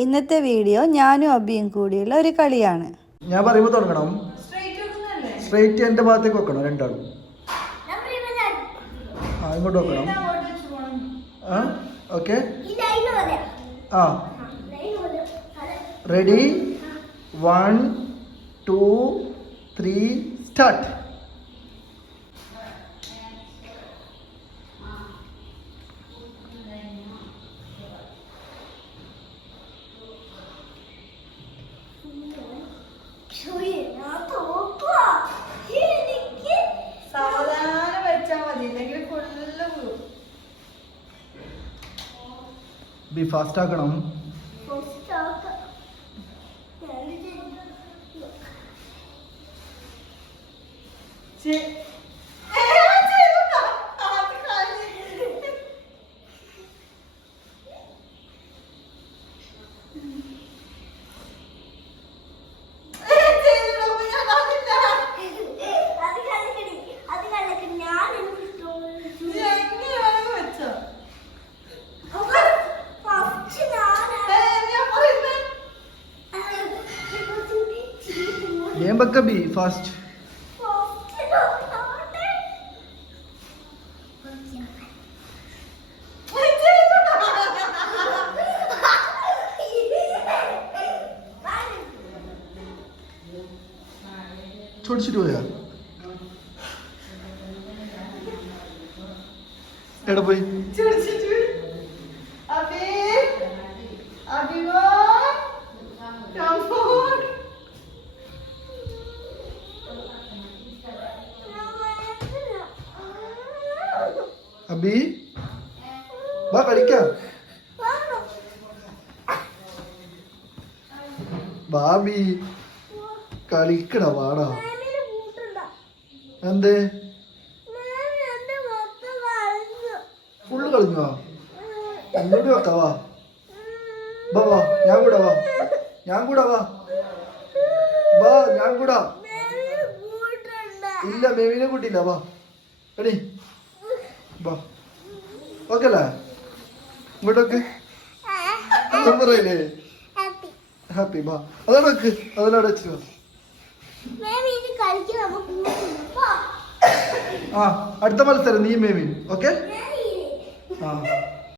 ഇന്നത്തെ വീഡിയോ ഞാനും അബിയും കൂടിയുള്ള ഒരു കളിയാണ്. ഞാൻ പറയുമ്പോൾ തുടങ്ങണം. സ്ട്രൈറ്റ് എൻ്റെ ഭാഗത്തേക്ക് വെക്കണം രണ്ടാളും. ആ ഇങ്ങോട്ട് വെക്കണം. ആ ഓക്കെ. ആ റെഡി 1 2 3 സ്റ്റാർട്ട്. സാവധാനം വെച്ചാൽ മതി, ഇല്ലെങ്കിൽ ഫുള്ള് പോകും. ബി ഫാസ്റ്റ് ആക്കണം. B fast. छोड़ പോയാ എവിടെ പോയി? അബി വാ കളിക്കാം. ബാബി കളിക്കട വാടാ. എന്തേ ഫുള്ള് കളിഞ്ഞോ? എന്നോട് വെക്കാവാ. വാ വാ ഞാൻ കൂടാ. വാ ഞാൻ കൂടാ. വാ വാ ഞാൻ കൂടാ. ഇല്ല മേമിനെ കൂട്ടിയില്ല. വാ എടി വാ. ഓക്കെ അല്ലേ? ഇങ്ങോട്ടൊക്കെ പറയില്ലേ? ഹാപ്പി വാ. അതോടെ വെക്ക്. അതിലവിടെ വെച്ച് വാ. ആ അടുത്ത മത്സരം നീ മേമി. ഓക്കെ. ആ